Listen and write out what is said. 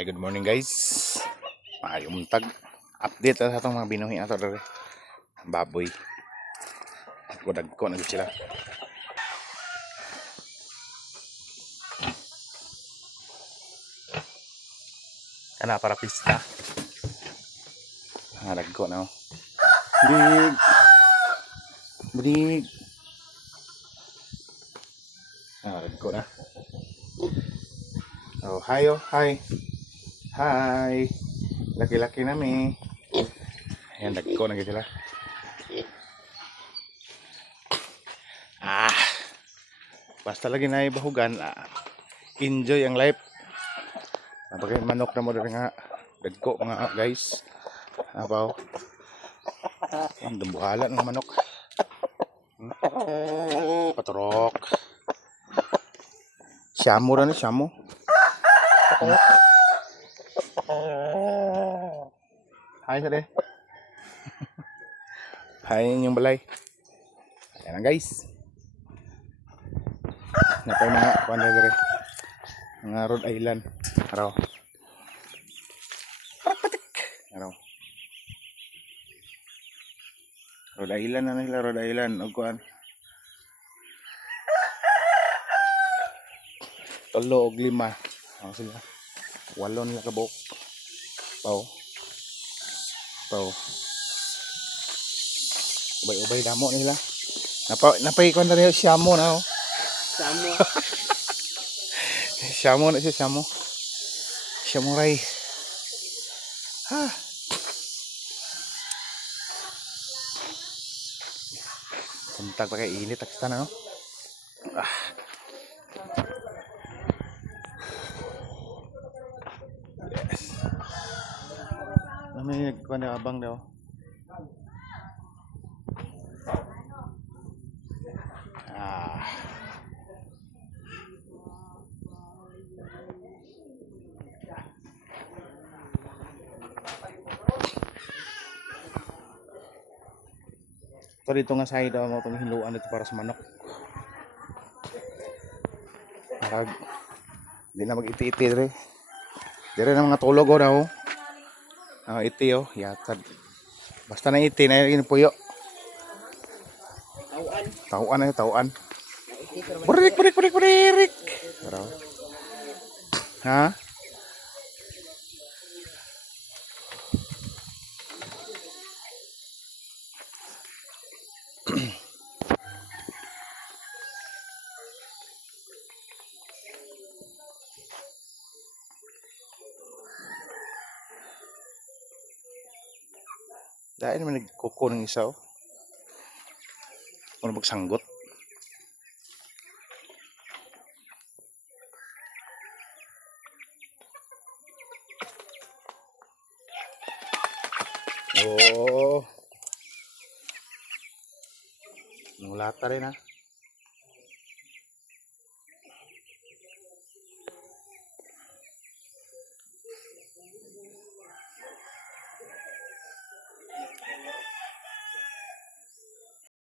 Ay, good morning guys. Maayong muntag. Update sa itong mga binuhi ato dere. Baboy. Dagko na sila. Kana para pista. Dagko na. Brig. Brig. Dagko na. Oh, hi oh, hi. Hi. Laki-laki na mi. Ayan, dagko na sila. Basta lagi na ibahugan, enjoy ang life. Napagay manok na mo rin nga. Dagko mga guys. Abaw. Ang dambuhala ng manok. Paturok. Syamo rin, syamo. Hi sir. Hi yung balay. Ayan na guys. Napay mga kuwan dere. Mga Rhode Island. Araw. Araw. Rhode Island na sila, Rhode Island. O kuwan. Tolo og lima. Ano sila? 8 nila kabok. Pau. Pau. Ubay-ubay damo nila. Napay kuwan na syamo na oh. Samo. Syamo na siya, syamo. Samurai. Ha. Puntag pa kay init taksta na no. Yes. May nagkuhan na abang daw. Ito dito nga side daw mo itong hiluan dito para sa manok. Parag hindi na mag-iti-iti dire. Dire na mga tulog o daw. Iti o, yatad. Basta na iti na yung puyo. Tauan. Tauan na yung tauan. Burik, burik, burik, burik. Ha? Dahil naman nagkuko ng isa o. Ano magsanggot? Oo. Nulata rin ha.